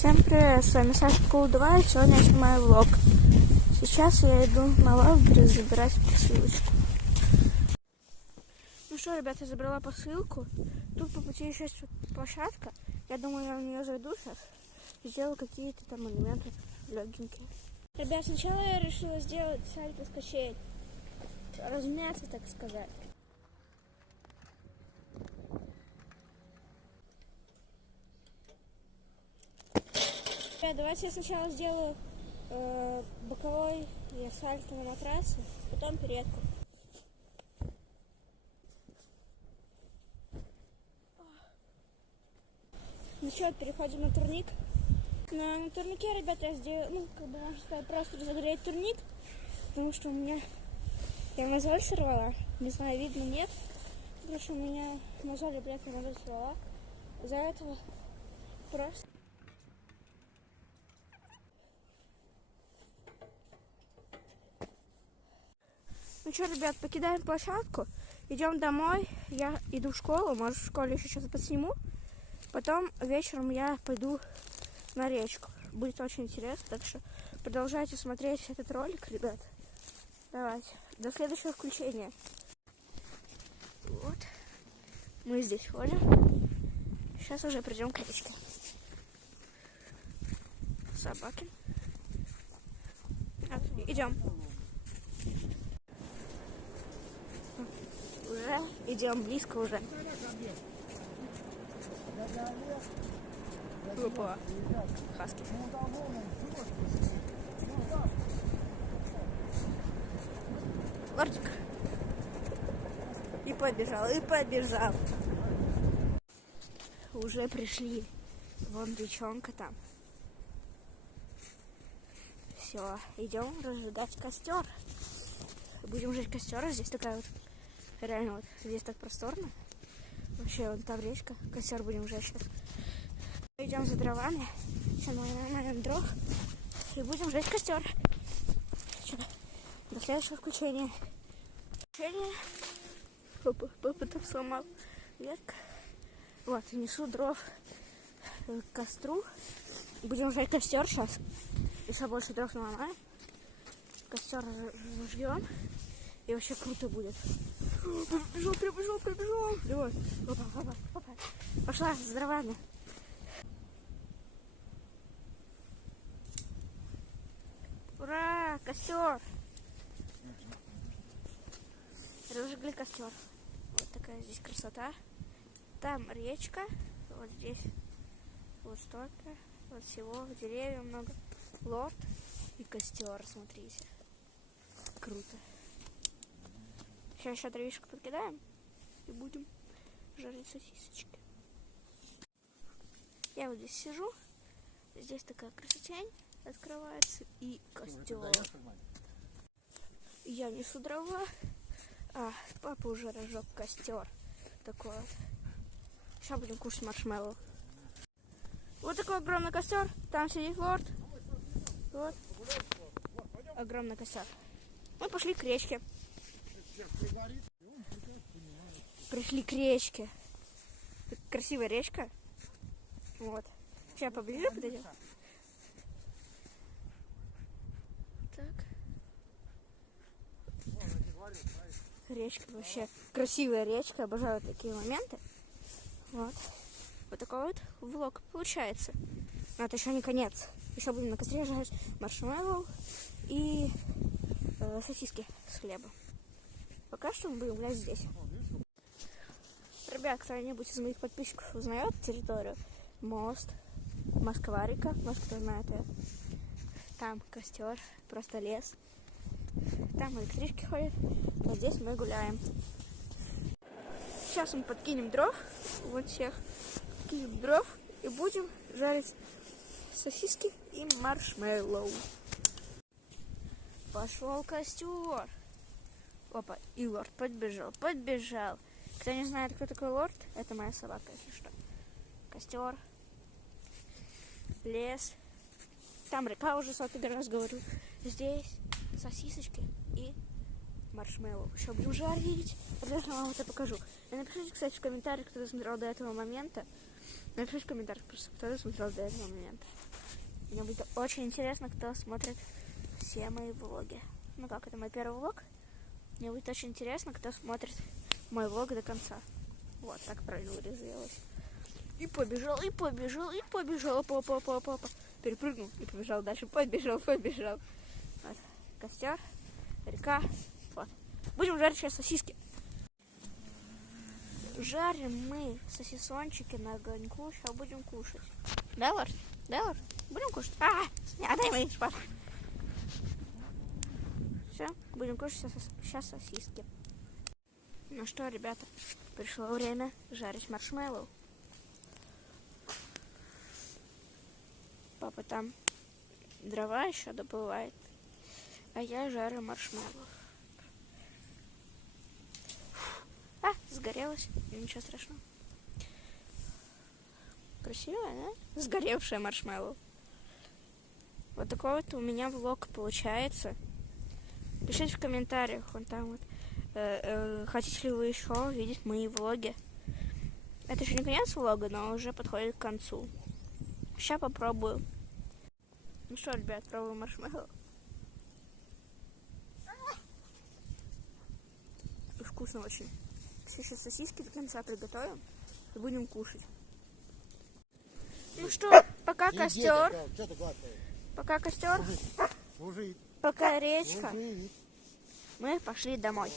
Всем привет, с вами Саша Кул-2, и сегодня я снимаю влог. Сейчас я иду на Wildberries забирать посылочку. Ну что, ребята, я забрала посылку. Тут по пути еще есть площадка. Я думаю, я на нее зайду сейчас. Сделаю какие-то там элементы легенькие. Ребят, сначала я решила сделать сальто с качель. Размяться, так сказать. Давайте я сначала сделаю боковой и сальто на матрасе, потом передку. Ну что, переходим на турник. На турнике, ребята, я сделаю, можно сказать, просто разогреть турник, потому что у меня, я мозоль сорвала, не знаю, видно, нет, потому что у меня мозоль, я мозоль сорвала, из-за этого просто... Ну что, ребят, покидаем площадку, идем домой, я иду в школу, может в школе еще что-то подсниму, потом вечером я пойду на речку, будет очень интересно, так что продолжайте смотреть этот ролик, ребят, давайте, до следующего включения. Вот, мы здесь ходим, сейчас уже придем к речке. Собаки, идем. Уже идем близко уже. Опа, хаски. Лордик. И побежал, и побежал. Уже пришли. Вон речонка там. Все, идем разжигать костер. Будем жечь костер. Здесь такая вот, реально вот, здесь так просторно. Вообще, вон там речка. Костер будем жечь сейчас. Идем за дровами. Сейчас наверное дров. И будем жечь костер. Все, до следующего включения. Папа там сломал ветка. Вот, несу дров к костру. Будем жечь костер сейчас. Еще больше дров наломаем. Костер зажгем. И вообще круто будет. Прибежал. Вот. Опа. Пошла с дровами. Ура! Костер! Разожгли костер. Вот такая здесь красота. Там речка. Вот здесь. Вот столько. Вот всего. Деревьев много. Лорд и костер. Смотрите. Круто. Сейчас еще дровишек подкидаем. И будем жарить сосисочки. Я вот здесь сижу. Здесь такая красотень открывается. И костер. Я несу дрова. А папа уже разжег костер. Такой вот. Сейчас будем кушать маршмеллоу. Вот такой огромный костер. Там сидит лорд. Вот. Огромный костер. Мы пошли к речке. Пришли к речке. Красивая речка. Вот. Сейчас поближе подойдем. Так. Речка вообще. Красивая речка. Обожаю такие моменты. Вот. Вот такой вот влог получается. Но это еще не конец. Еще будем на костре жарить маршмеллоу и сосиски с хлебом. Пока что мы будем гулять здесь. Ребят, кто-нибудь из моих подписчиков узнает территорию? Мост, Москва-река, может кто знает ее. Там костер, просто лес. Там электрички ходят, а здесь мы гуляем. Сейчас мы подкинем дров, вот всех подкинем дров и будем жарить сосиски и маршмеллоу. Пошел костер. Опа, и лорд подбежал. Кто не знает, кто такой лорд, это моя собака, если что. Костер, лес. Там река уже сотый раз говорю. Здесь сосисочки и маршмеллоу. Еще будем жарить. Обязательно вам это покажу. И напишите, кстати, в комментариях, кто досмотрел до этого момента. Напишите в комментариях, просто кто досмотрел до этого момента. Мне будет очень интересно, кто смотрит все мои влоги. Ну как, это мой первый влог. Мне будет очень интересно, кто смотрит мой влог до конца. Вот, так правильно сделалось. И побежал, и побежал, и побежал. Папа. Перепрыгнул и побежал дальше. Побежал. Вот. Костер, река. Вот. Будем жарить сейчас сосиски. Жарим мы сосисончики на огоньку. Сейчас будем кушать. Да, Лорд? Будем кушать? Дай мои шпат. Все, будем кушать сейчас сосиски. Ну что, ребята, пришло время жарить маршмеллоу. Папа там дрова еще добывает, а я жарю маршмеллоу. Сгорелось, ничего страшного. Красивая, да? Сгоревшая маршмеллоу. Вот такой вот у меня влог получается. Пишите в комментариях, вон там вот, хотите ли вы еще видеть мои влоги. Это еще не конец влога, но уже подходит к концу. Сейчас попробую. Ну что, ребят, пробую маршмеллоу. Вкусно очень. Сейчас сосиски до конца приготовим и будем кушать. Ну что, пока костер. Пока костер. Пока речка. Мы пошли домой.